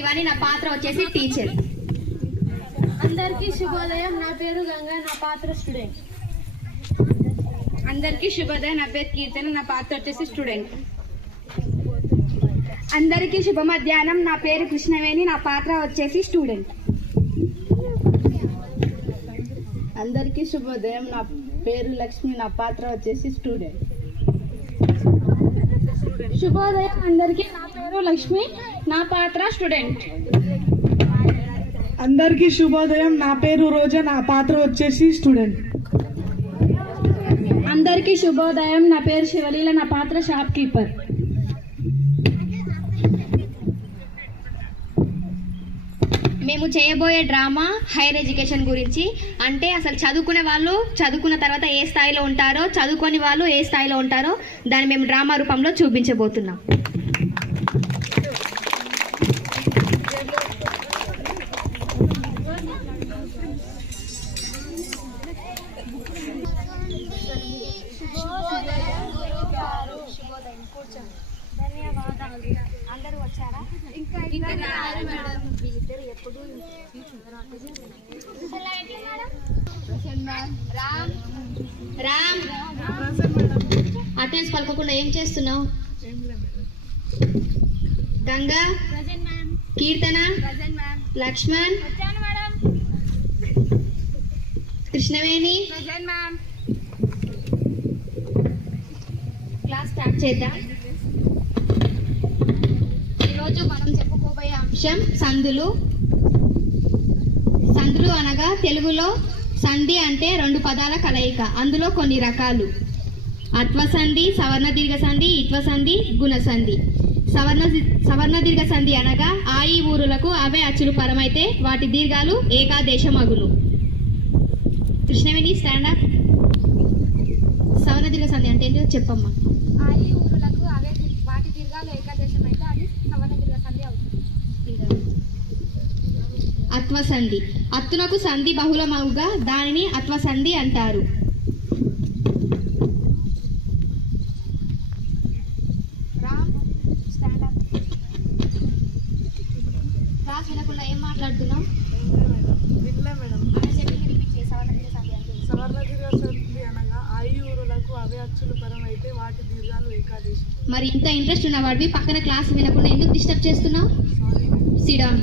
ఇవన్నీ నా పాత్ర వచ్చేసి టీచర్. అందరికీ శుభోదయం. నా పేరు గంగా, నా పాత్ర స్టూడెంట్. అందరికీ శుభోదయం. నా పేరు కీర్తన, నా పాత్ర వచ్చేసి స్టూడెంట్. అందరికీ శుభ మధ్యాహ్నం. నా పేరు కృష్ణవేణి, నా పాత్ర వచ్చేసి స్టూడెంట్. అందరికీ శుభోదయం. నా పేరు లక్ష్మి, నా పాత్ర వచ్చేసి స్టూడెంట్. శుభోదయం అందరికీ. నా పేరు లక్ష్మి, నా పాత్ర స్టూడెంట్. అందరికీ శుభోదయం. నా పేరు రోజా, నా పాత్ర వచ్చేసి స్టూడెంట్. అందరికీ శుభోదయం. నా పేరు శివలీల, నా పాత్ర షాప్ కీపర్. మేము చేయబోయే డ్రామా హైయర్ ఎడ్యుకేషన్ గురించి. అంటే అసలు చదువుకునే వాళ్ళు చదువుకున్న తర్వాత ఏ స్థాయిలో ఉంటారో, చదువుకొని వాళ్ళు ఏ స్థాయిలో ఉంటారో దాన్ని మేము డ్రామా రూపంలో చూపించబోతున్నాం. ధన్యవాదాలు. అందరూ వచ్చారా? రామ్, అటెండెన్స్ పలకకుండా ఏం చేస్తున్నావు? గంగా, కీర్తన, లక్ష్మణ్, కృష్ణవేణి, క్లాస్ స్టార్ట్ చేద్దాం. ఈరోజు మనం చెప్పుకోబోయే అంశం సందులు. సందులు అనగా తెలుగులో సంధి అంటే రెండు పదాల కలయిక. అందులో కొన్ని రకాలు: అత్వసంధి, సవర్ణ దీర్ఘ సంధి, ఇత్వసంధి, గుణసంధి. సవర్ణ దీర్ఘ సంధి అనగా ఆ ఈ ఊరులకు అవే అచ్చులు పరమైతే వాటి దీర్ఘాలు ఏకాదేశమగులు. కృష్ణవేణి స్టాండప్. సవర్ణ దీర్ఘ సంధి అంటే ఏంటో చెప్పమ్మా. ఆ ఈ ఊరులకు అవే వాటి దీర్ఘాలు ఏకాదేశం అయితే అది సవర్ణ దీర్ఘ సంధి అవుతుంది. అత్వసంధి. అత్తునకు సంధి బహుళమవుగా దానిని అత్వసంధి అంటారు. క్లాస్ వినకుండా ఏం మాట్లాడుతున్నావు? సవర్ణ దీర్ఘ సంధి అనగా ఆ ఈ ఊరులకు అవే అచ్చులు పరమైతే వాటి దీర్ఘాలు ఏకాదేశం. మరి ఇంత ఇంట్రెస్ట్ ఉన్నవాడివి పక్కన క్లాస్ వినకుండా ఎందుకు డిస్టర్బ్ చేస్తున్నావు? SIT down.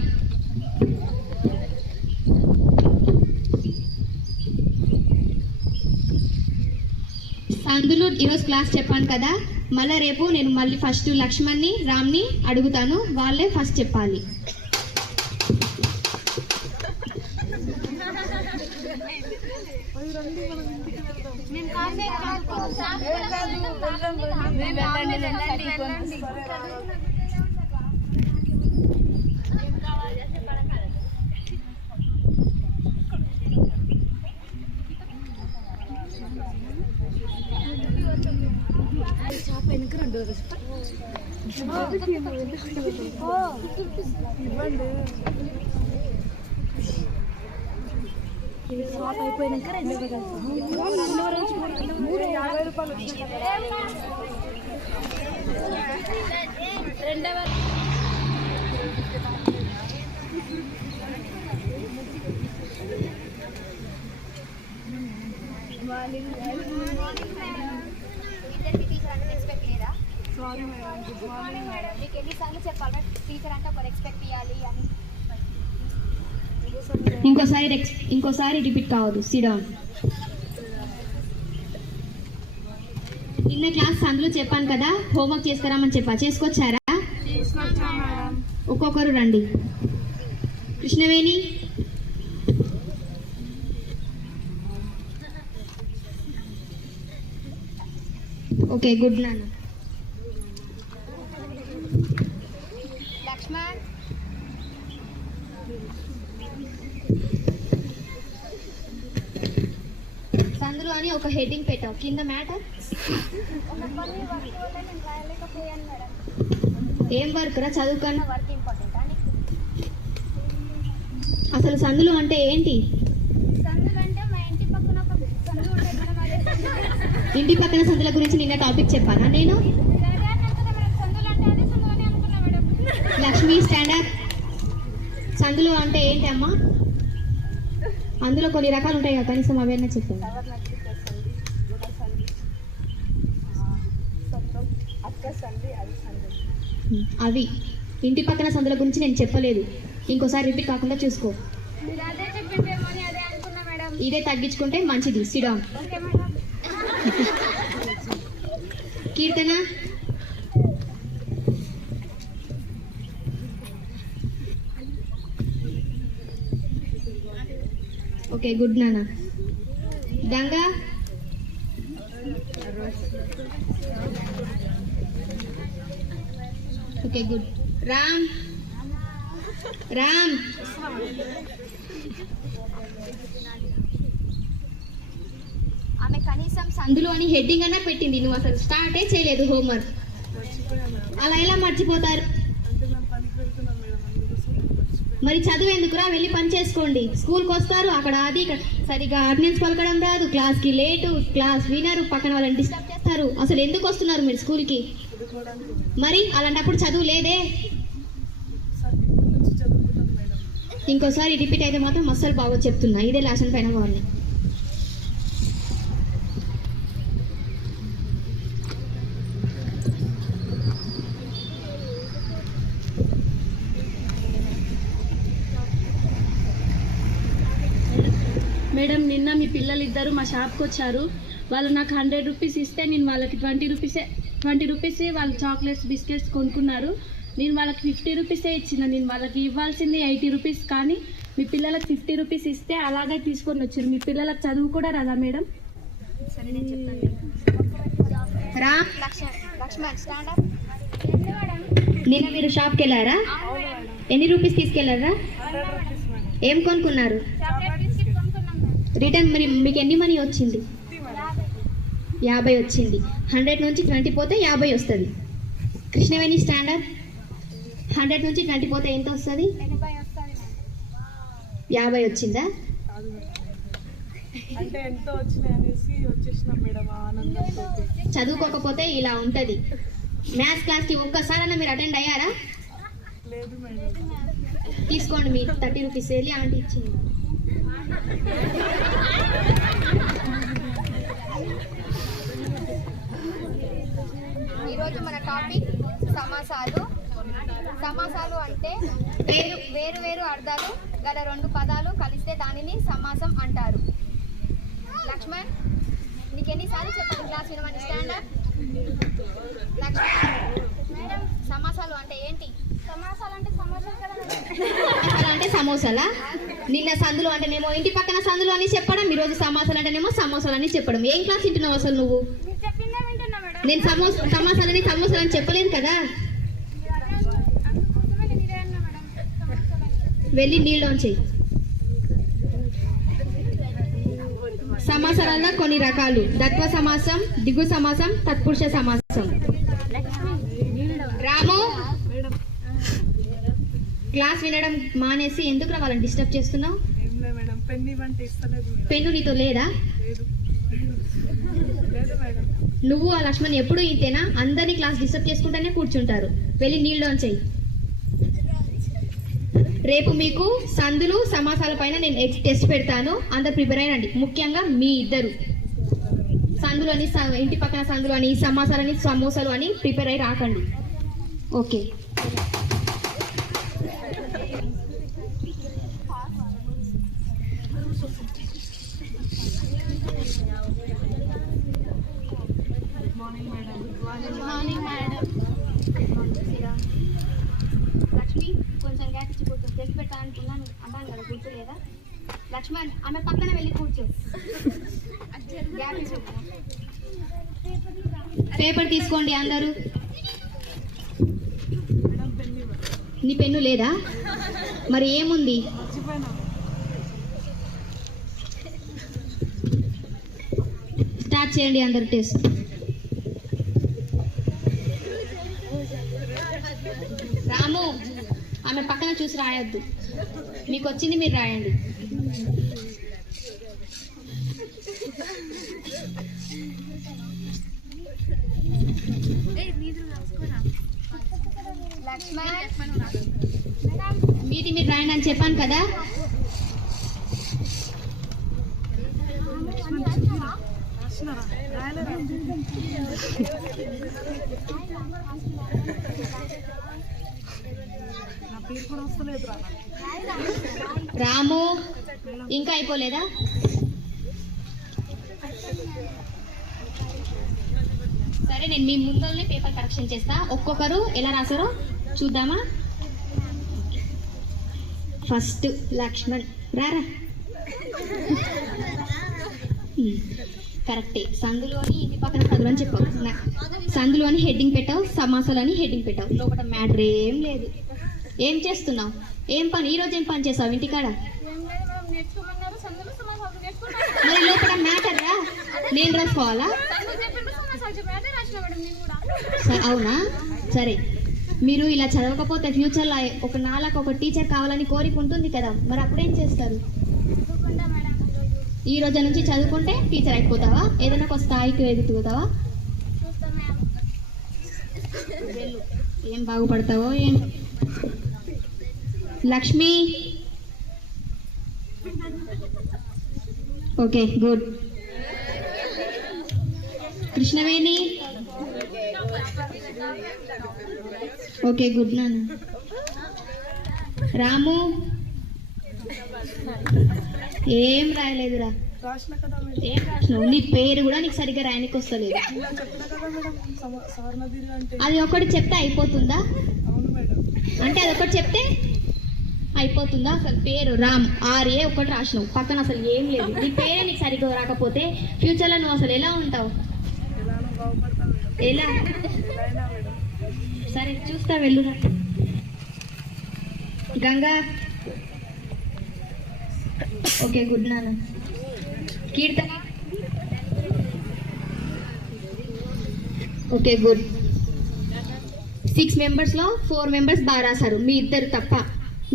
సందులు ఈరోజు క్లాస్ చెప్పాను కదా, మళ్ళీ రేపు నేను మళ్ళీ ఫస్ట్ లక్ష్మణ్ని, రామ్ని అడుగుతాను. వాళ్ళే ఫస్ట్ చెప్పాలి. మీకు ఎన్నిసార్లు చెప్పాలి టీచర్ అంటే ఒకరు ఎక్స్పెక్ట్ చేయాలి అని? ఇంకోసారి రిపీట్ కావద్దు. SIT down. నిన్న క్లాస్ సందులో చెప్పాను కదా, హోంవర్క్ చేసుకురామని చెప్పా. చేసుకొచ్చారా? ఒక్కొక్కరు రండి. కృష్ణవేణి. ఓకే, గుడ్ నాన్న. లక్ష్మణ్, సందులు అని ఒక హెడ్డింగ్ పెట్టావు. కింద మ్యాటర్ కొన్ని వర్క్ వల్ల నేను రాయలేకపోయాను మేడం. ఏం వర్క్ రా? చదువుకన్నా వర్క్ ఇంపార్టెంట్ అని. అసలు సందులు అంటే ఏంటి? సందులు అంటే మా ఇంటి పక్కన ఒక సందు ఉంటుంది మేడం. అదే ఇంటి పక్కన సందుల గురించి నిన్న టాపిక్ చెప్పానా నేను? సందులు అంటే అదే సందులు అని అనుకున్నా మేడం. Lakshmi stand up. సందులు అంటే ఏంటి అమ్మా? అందులో కొన్ని రకాలు ఉంటాయి కదా, కనీసం అవన్నీ చెప్పండి. సవర్ణ దీర్ఘ సంధి, గుణ సంధి, సంధం, అక్క సంధి, అది సంధి. అవి ఇంటి పక్కన సందుల గురించి నేను చెప్పలేదు, ఇంకోసారి రిపీట్ కాకుండా చూసుకో. మీరు అదే చెప్పిందేమో అని అదే అనుకున్నా మేడం. ఇదే తగ్గించుకుంటే మంచిది. Sedan. Okay madam. Keerthana, okay good నాన్న. Ganga, okay good. రామ్, రామ్, ఆమె కనీసం సందులు అని హెడ్డింగ్ అన్నా పెట్టింది, నువ్వు అసలు స్టార్టే చేయలేదు హోంవర్క్. అలా ఎలా మర్చిపోతారు? అంటే మేము పనికి వెళ్తున్నాం మేడం, అందుకోసం మర్చిపోయాను. మరి చదువు ఎందుకురా, వెళ్ళి పని చేసుకోండి. స్కూల్కి వస్తారు, అక్కడ అది ఇక్కడ సరిగా అటెండెన్స్ పలకడం రాదు, క్లాస్కి లేటు, క్లాస్ వినరు, పక్కన వాళ్ళని డిస్టర్బ్ చేస్తారు. అసలు ఎందుకు వస్తున్నారు మీరు స్కూల్కి? మరి అలాంటప్పుడు చదువు లేదే. సార్ ఇప్పటి నుంచి చదువుకుంటాం మేడం. ఇంకోసారి రిపీట్ అయితే మాత్రం అస్సలు బాగా చెప్తున్నా, ఇదే లాషన్ పైన వాళ్ళని. మేడం, నిన్న మీ పిల్లలిద్దరూ మా షాప్కి వచ్చారు. వాళ్ళు నాకు 100 రూపీస్ ఇస్తే నేను వాళ్ళకి 20 రూపీసే వాళ్ళు చాక్లెట్స్ బిస్కెట్స్ కొనుక్కున్నారు. నేను వాళ్ళకి 50 రూపీసే ఇచ్చిన. నేను వాళ్ళకి ఇవ్వాల్సింది 80 రూపీస్, కానీ మీ పిల్లలకు 50 రూపీస్ ఇస్తే అలాగే తీసుకొని వచ్చారు. మీ పిల్లలకు చదువు కూడా రాదా మేడం? సరే నేను చెప్తాను. Ram, Lakshman stand up. నిన్న మీరు షాప్కి వెళ్ళారా? ఎన్ని రూపీస్ తీసుకెళ్లారా? 100 rupees madam. ఏం కొనుక్కున్నారు? చాక్లెట్ బిస్కెట్ కొనుక్కున్నాం మేడం. రిటర్న్ మరి మీకు ఎన్ని మనీ వచ్చింది? 50 వచ్చింది. 100 నుంచి 20 పోతే 50 వస్తుంది. కృష్ణవేణి స్టాండర్డ్, 100 నుంచి 20 పోతే ఎంత వస్తుంది? 80 వస్తుంది మేడం. 50 వచ్చిందా? కాదు మేడం, అంటే ఎంతో వచ్చినాయి అనేసి వచ్చేసినాం మేడం ఆ ఆనందంతో. చదువుకోకపోతే ఇలా ఉంటుంది. మ్యాథ్స్ క్లాస్కి ఒక్కసారైనా మీరు అటెండ్ అయ్యారా? లేదు మేడం. తీసుకోండి, మీ 30 రూపీస్ వెళ్ళి ఆంటీ ఇచ్చింది. ఈరోజు మన టాపిక్ సమాసాలు. సమాసాలు అంటే వేరు వేరు అర్థాలు గల రెండు పదాలు కలిస్తే దానిని సమాసం అంటారు. లక్ష్మణ్, నీకు ఎన్నిసార్లు చెప్పాను క్లాస్ వినమని? స్టాండర్డ్. లక్ష్మణ్, సమాసాలు అంటే ఏంటి? సమాసాలు అంటే సమోసాలు కదా. సమాసాలు అంటే సమోసాలా? నిన్న సందులు అంటేనేమో ఇంటి పక్కన సందులు అని చెప్పడం, ఈరోజు సమాసాలు అంటేనేమో సమోసాలు అని చెప్పడం. ఏం క్లాస్ వింటున్నావు అసలు నువ్వు? మీరు చెప్పిందే వింటున్నా మేడం. నేను సమాసాలని సమోసాలు అని చెప్పలేదు కదా. అందుకోసమే నేను ఇదే అన్నా మేడం, సమాసాలు అంటే. వెళ్ళి నీళ్ళలోంచి. సమాసాలలో కొన్ని రకాలు: దత్వ సమాసం, దిగు సమాసం, తత్పురుష సమాసం. రాము, క్లాస్ వినడం మానేసి ఎందుకు వాళ్ళని డిస్టర్బ్ చేస్తున్నావు? ఏం లేదు మేడం, పెన్ను ఇవ్వంటే ఇస్తలేదు మేడం. పెన్ను నీతో లేదా? లేదు లేదు మేడం. నువ్వు ఆ లక్ష్మణ్ ఎప్పుడు ఇంతేనా? అందరినీ క్లాస్ డిస్టర్బ్ చేసుకుంటూనే కూర్చుంటారు. వెళ్ళి నీళ్ళలోంచి. రేపు మీకు సందులు సమాసాల పైన నేను టెస్ట్ పెడతాను, అందరు ప్రిపేర్ అయ్యండి. ముఖ్యంగా మీ ఇద్దరు సందులు అని, ఇంటి పక్కన సందులు అని, సమాసాలని, సమోసాలు అని ప్రిపేర్ అయ్యి రాకండి. ఓకే. లక్ష్మి, కొంచెం గ్యాప్ ఇచ్చి కూర్చో. టెస్ట్ పెట్టా అనుకున్నాను అన్నాను కదా, గుర్తు లేదా? లక్ష్మణ్, ఆమె పక్కన వెళ్ళి కూర్చో. గ్యాప్ ఇచ్చు. పేపర్ తీసుకోండి అందరూ. మేడం పెన్ను ఇవ్వండి. నీ పెన్ను లేదా? మరి ఏముంది? మర్చిపోయినా. స్టార్ట్ చేయండి అందరు టెస్ట్. రాము, ఆమె పక్కన చూసి రాయొద్దు. మీకు వచ్చింది మీరు రాయండి. లక్ష్మణ్, మీది మీరు రాయండి అని చెప్పాను కదా. నా పేరు కూడా వస్తలేదు రా. రాము ఇంకా అయిపోలేదా? సరే నేను మీ ముందునే పేపర్ కరెక్షన్ చేస్తా. ఒక్కొక్కరు ఎలా రాసారో చూద్దామా. ఫస్ట్ లక్ష్మణ్ రారా. కరెక్టే. సందులోని ఇంటి పక్కన చదువు అని చెప్పావు. సందులోని హెడ్డింగ్ పెట్టావు, సమాసాలని హెడ్డింగ్ పెట్టావు. లోపల మ్యాటర్ ఏం లేదు. ఏం చేస్తున్నావు? ఏం పని ఈరోజు ఏం పని చేసావు ఇంటికాడ? మరి లోపల మ్యాటర్ రా. నేను రాసుకోవాలా? అవునా? సరే, మీరు ఇలా చదవకపోతే ఫ్యూచర్లో ఒక నాలకు ఒక టీచర్ కావాలని కోరిక ఉంటుంది కదా, మరి అప్పుడేం చేస్తారు? ఈ రోజు నుంచి చదువుకుంటే టీచర్ అయిపోతావా? ఏదైనా ఒక స్థాయికి ఎదుగుతావా? ఏం బాగుపడతావో ఏం. Lakshmi okay good. Krishnaveni okay good నాన్న. రాము ఏం రాయలేదురా. రాసిన కదా మేడం. ఏం రాసినావు? నీ పేరు కూడా నీకు సరిగ్గా రాయనికి వస్తలేదు. ఇలా చెప్పిన కదా మేడం సవర్ణగిరి అంటే. అది ఒకటి చెప్తే అయిపోతుందా? అవును మేడం. అంటే అది ఒకటి చెప్తే అయిపోతుందా? అసలు పేరు రామ్ ఆర్ఏ ఒకటి రాసినావు, పక్కన అసలు ఏం లేదు. నీ పేరే నీకు సరిగ్గా రాకపోతే ఫ్యూచర్లో నువ్వు అసలు ఎలా ఉంటావు? ఎలానో బాగుపడతా మేడం. ఎలా? ఎలా అయినా మేడం. సరే చూస్తా, వెళ్ళురా. గంగా ఓకే గుడ్ నాన్న. కీర్తన ఓకే గుడ్. 6 మెంబర్స్లో 4 మెంబర్స్ బాగా రాశారు, మీ ఇద్దరు తప్ప.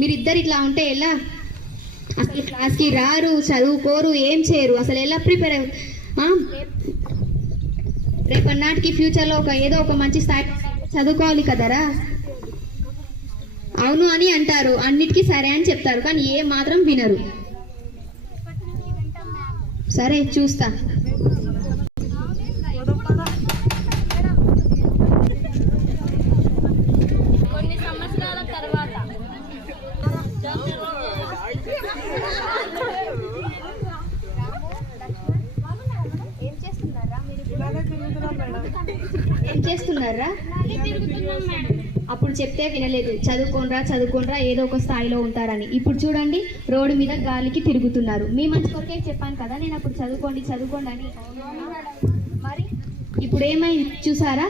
మీరిద్దరు ఇట్లా ఉంటే ఎలా? అసలు క్లాస్కి రారు, చదువుకోరు, ఏం చేయరు, అసలు ఎలా ప్రిపేర్ రేపన్నాటికి ఫ్యూచర్లో ఏదో ఒక మంచి స్థాయి చదువుకోవాలి కదరా. అవును అని అంటారు, అన్నిటికీ సరే అని చెప్తారు, కానీ ఏ మాత్రం వినరు. సరే చూస్తా. కొన్ని సంవత్సరాల తర్వాత ఏం చేస్తున్నారా మీరు? ఇలానే తిరుగుతున్నాం మేడం. ఏం చేస్తున్నారా? అప్పుడు చెప్తే వినలేదు, చదువుకోనరా ఏదో ఒక స్థాయిలో ఉంటారని. ఇప్పుడు చూడండి, రోడ్డు మీద గాలికి తిరుగుతున్నారు. మీ మంచి కొరకే చెప్పాను కదా నేను అప్పుడు చదువుకోండి అని. మరి ఇప్పుడు ఏమైంది చూసారా?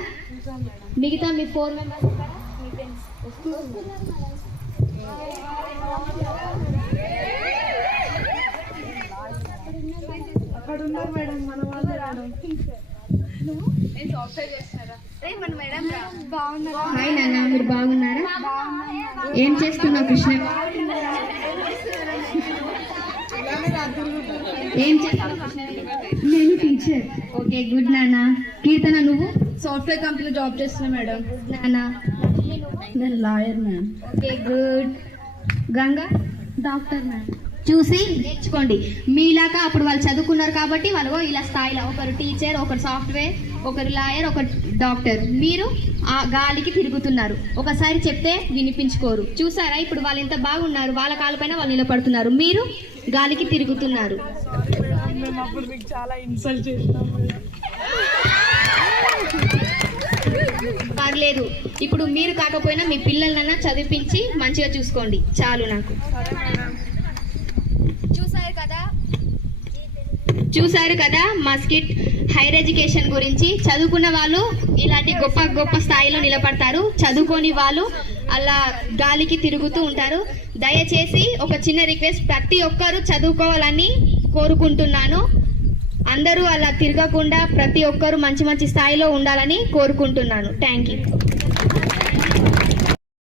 మిగతా మీ 4 మెంబర్స్ మీ ఫ్రెండ్స్ అక్కడ ఉన్నారు మేడం మన వాళ్ళు మేడం. హాయ్ నాన్న, మీరు బాగున్నారా? ఏం చేస్తున్నావు కృష్ణ? ఏం చేస్తున్నావు కృష్ణ? నేను టీచర్. ఓకే గుడ్ నాన్న. కీర్తన నువ్వు? సాఫ్ట్వేర్ కంపెనీలో జాబ్ చేస్తున్నా మేడం. గుడ్ నాన్న. నేను lawyer ma'am. Okay good. Ganga? Doctor ma'am. చూసి నేర్చుకోండి. మీలాగా అప్పుడు వాళ్ళు చదువుకున్నారు కాబట్టి వాళ్ళు ఇలా స్థాయిలో, ఒకరు టీచర్, ఒకరు సాఫ్ట్వేర్, ఒకరు లాయర్, ఒకరు డాక్టర్. మీరు ఆ గాలికి తిరుగుతున్నారు. ఒకసారి చెప్తే వినిపించుకోరు. చూసారా ఇప్పుడు వాళ్ళు ఎంత బాగున్నారు, వాళ్ళ కాళ్ళపైన వాళ్ళు నిలబడుతున్నారు, మీరు గాలికి తిరుగుతున్నారు. సారీ మేడం, మేము అప్పుడు మీకు చాలా ఇన్సల్ట్ చేసినాం మేడం. పర్లేదు, ఇప్పుడు మీరు కాకపోయినా మీ పిల్లలన్నా చదివించి మంచిగా చూసుకోండి, చాలు నాకు. సరే మేడం. చూసారు కదా మా స్కిట్ హైయర్ ఎడ్యుకేషన్ గురించి. చదువుకున్న వాళ్ళు ఇలాంటి గొప్ప గొప్ప స్థాయిలో నిలబడతారు, చదువుకోని వాళ్ళు అలా గాలికి తిరుగుతూ ఉంటారు. దయచేసి ఒక చిన్న రిక్వెస్ట్, ప్రతి ఒక్కరూ చదువుకోవాలని కోరుకుంటున్నాను. అందరూ అలా తిరగకుండా ప్రతి ఒక్కరూ మంచి మంచి స్థాయిలో ఉండాలని కోరుకుంటున్నాను. Thank you.